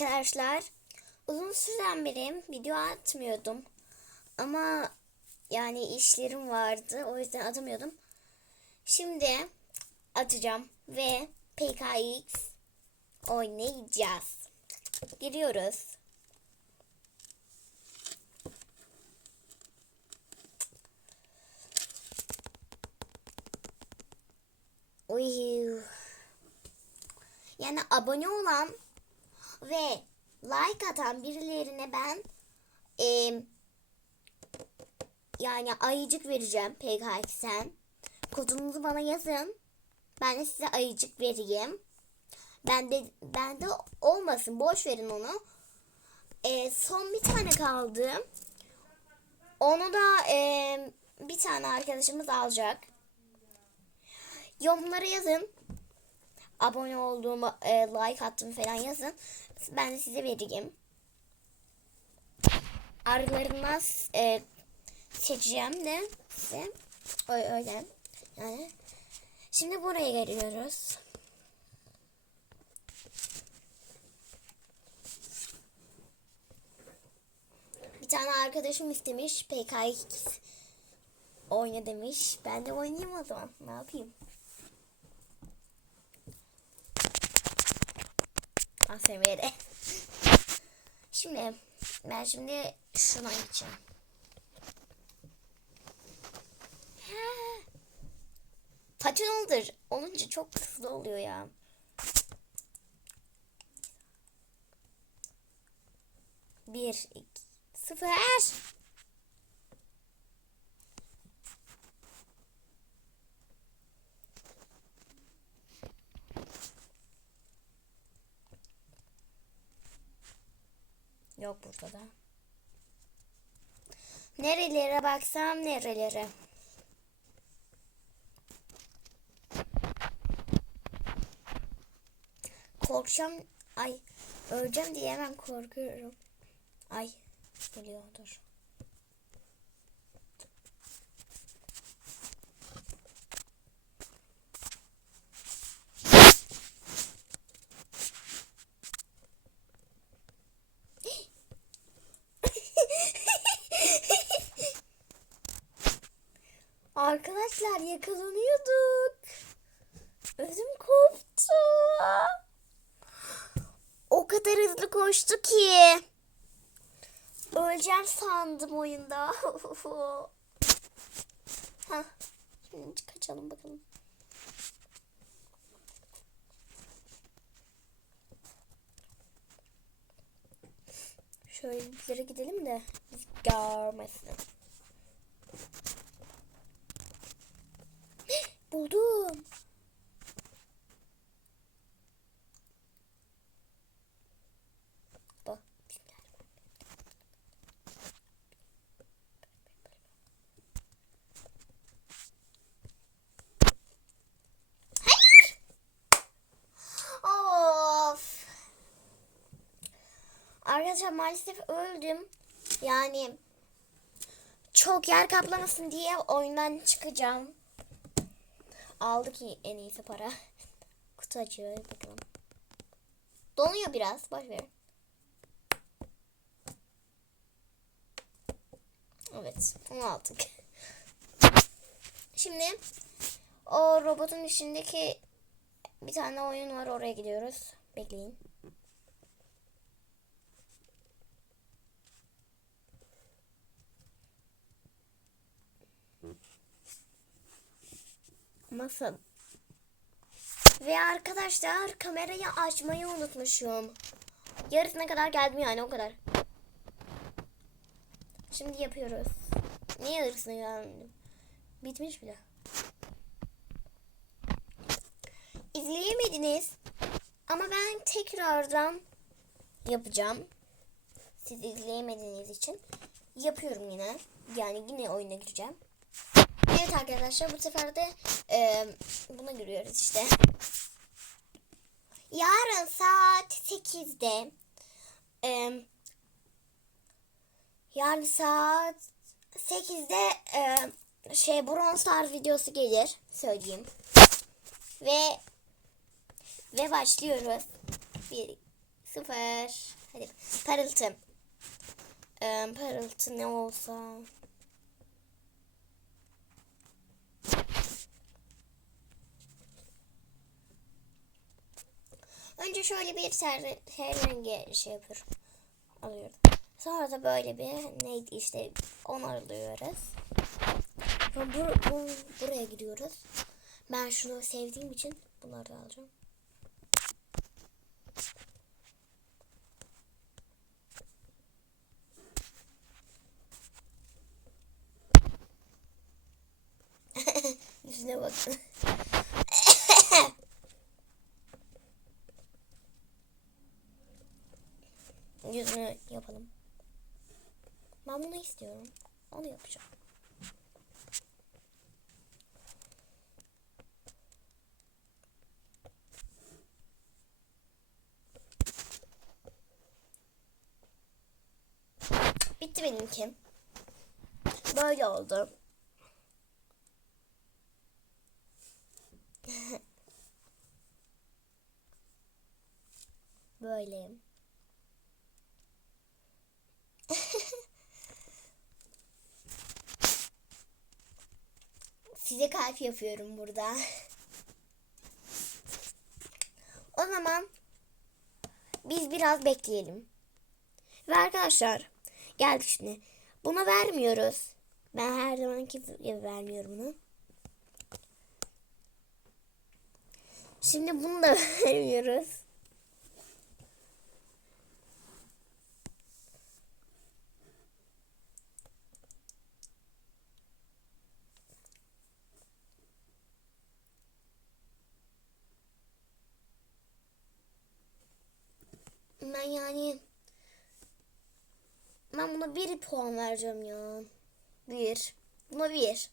Arkadaşlar uzun süreden beri video atmıyordum. Ama yani işlerim vardı. O yüzden atamıyordum. Şimdi atacağım ve PKX oynayacağız. Giriyoruz. Uy. Yani abone olan ve like atan birilerine ben em, yani ayıcık vereceğim PKX'en. Kodunuzu bana yazın. Ben de size ayıcık vereyim. Ben de ben de olmasın. Boş verin onu. E, son bir tane kaldı. Onu da e, bir tane arkadaşımız alacak. Yorumlara yazın abone olduğumu, e, like attığımı falan yazın. Ben de size vereyim. Aralarından e, seçeceğim de size. Öyle. Yani. Şimdi buraya geliyoruz. Bir tane arkadaşım istemiş. PKX oyna demiş. Ben de oynayayım o zaman. Ne yapayım? ASMR. Şimdi ben şimdi şuna gideceğim. Ha. Patinaldır. Olunca çok hızlı oluyor ya. Bir, iki, sıfır. Yok burada da. Nerelere baksam nerelere. Korkacağım. Ay öleceğim diye hemen korkuyorum. Ay geliyordur. Arkadaşlar yakalanıyorduk. Ödüm koptu. O kadar hızlı koştu ki. Öleceğim sandım oyunda. Hah. Şimdi kaçalım bakalım. Şöyle bir yere gidelim de biz görmesin. Arkadaşlar maalesef öldüm. Yani çok yer kaplamasın diye oyundan çıkacağım aldık en iyisi para. Kutu açıyor bakalım. Donuyor biraz. Boş ver. Evet. Onu aldık. Şimdi o robotun içindeki bir tane oyun var. Oraya gidiyoruz. Bekleyin. Masa. Ve arkadaşlar kamerayı açmayı unutmuşum. Yarısına kadar geldim yani o kadar. Şimdi yapıyoruz. Niye yarısına geldim? Bitmiş bile. İzleyemediniz. Ama ben tekrardan yapacağım. Siz izleyemediğiniz için yapıyorum yine. Yani yine oyuna gireceğim. Evet arkadaşlar bu sefer de e, buna giriyoruz işte. Yarın saat 8'de e, yarın saat 8'de e, şey Bronze videosu gelir söyleyeyim. Ve ve başlıyoruz. Bir Sıfır. Hadi parıltı. Ee, parıltı ne olsa. Şöyle bir ter, ter rengi şey yapıyorum. Alıyorum. Sonra da böyle bir neydi işte onu alıyoruz. Bur, bu, buraya gidiyoruz. Ben şunu sevdiğim için bunları da alacağım. Yüzüne bakın. Yüzünü yapalım. Ben bunu istiyorum. Onu yapacağım. Bitti benimki. Böyle oldu. Böyle. Size kalp yapıyorum burada. o zaman biz biraz bekleyelim. Ve arkadaşlar geldik şimdi. Buna vermiyoruz. Ben her zamanki gibi vermiyorum bunu. Şimdi bunu da vermiyoruz. Ben yani ben buna bir puan vereceğim ya. Bir. Buna bir.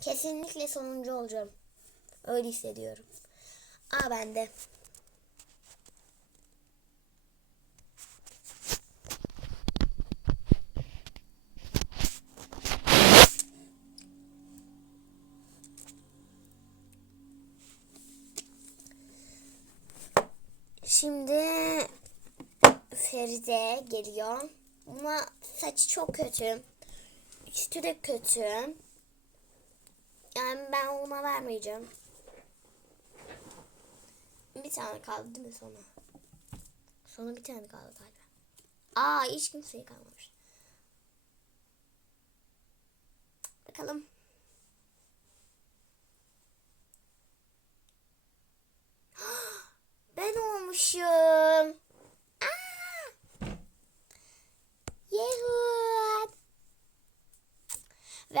Kesinlikle sonuncu olacağım. Öyle hissediyorum. Aa bende. Şimdi Feride geliyor. Buna saçı çok kötü. Üstü de kötü. Yani ben ona vermeyeceğim. Bir tane kaldı değil mi sonra? Sonra bir tane kaldı galiba. Aa hiç kimseye kalmamış. Bakalım. Ben olmuşum. Aa! Yuhu. Ve